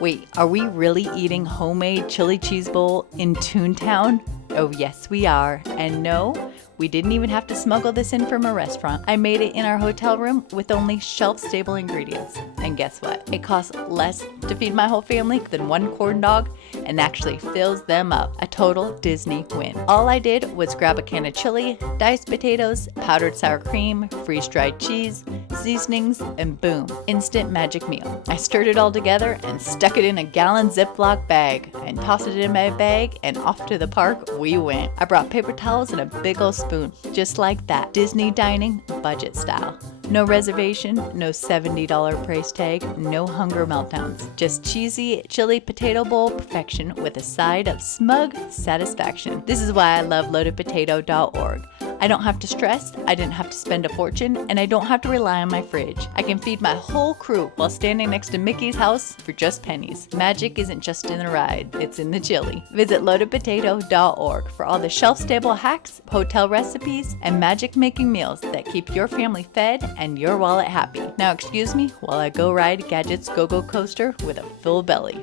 Wait, are we really eating homemade chili cheese bowl in ToonTown? Oh yes we are, and no, we didn't even have to smuggle this in from a restaurant. I made it in our hotel room with only shelf-stable ingredients. And guess what? It costs less to feed my whole family than one corn dog and actually fills them up. A total Disney win. All I did was grab a can of chili, diced potatoes, powdered sour cream, freeze-dried cheese, seasonings, and boom, instant magic meal. I stirred it all together and stuck it in a gallon Ziploc bag and tossed it in my bag, and off to the park we went. I brought paper towels and a big old spoon, just like that. Disney dining, budget style. No reservation, no $70 price tag, no hunger meltdowns. Just cheesy chili potato bowl perfection with a side of smug satisfaction. This is why I love loadedpotato.org. I don't have to stress, I didn't have to spend a fortune, and I don't have to rely on my fridge. I can feed my whole crew while standing next to Mickey's house for just pennies. Magic isn't just in the ride, it's in the chili. Visit loadedpotato.org for all the shelf-stable hacks, hotel recipes, and magic-making meals that keep your family fed and your wallet happy. Now excuse me while I go ride Gadget's Go-Go Coaster with a full belly.